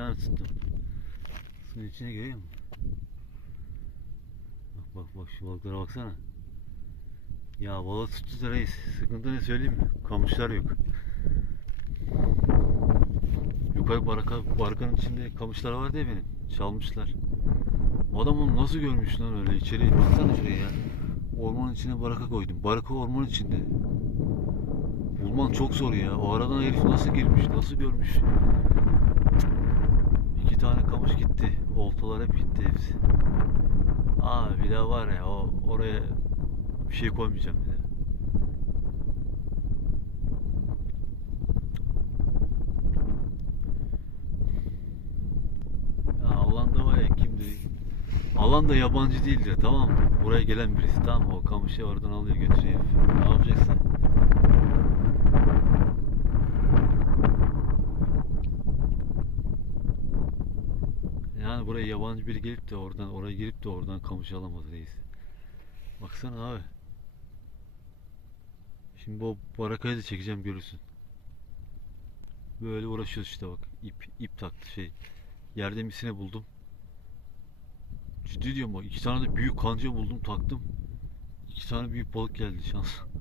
tane tuttum. Suyun içine görüyor musun? Bak bak bak şu balıklara baksana. Ya tuttu da reis. Sıkıntı ne söyleyeyim mi? Kamışlar yok. Yukarı baraka, barakanın içinde kamışlar var diye benim. Çalmışlar. Adam onu nasıl görmüş lan öyle içeri baksana şuraya ya. Ormanın içine baraka koydum. Baraka ormanın içinde. Bulman çok zor ya. O aradan herif nasıl girmiş, nasıl görmüş. Tane kamış gitti. Oltalar hep gitti hepsi. Aa bir daha var ya o oraya bir şey koymayacağım bir daha. Alan da yabancı değildir tamam mı? Buraya gelen birisi tamam mı? O kamışı oradan alıyor götürüyor. Ne yapacaksın? Yani buraya yabancı biri gelip de oradan oraya girip de oradan kamış alamaz reis. Baksana abi. Şimdi o barakayı da çekeceğim görürsün. Böyle uğraşıyoruz işte bak. İp, ip taktı şey. Yerde misine buldum. Ciddi diyorum bak. iki tane de büyük kanca buldum taktım. İki tane büyük balık geldi şans.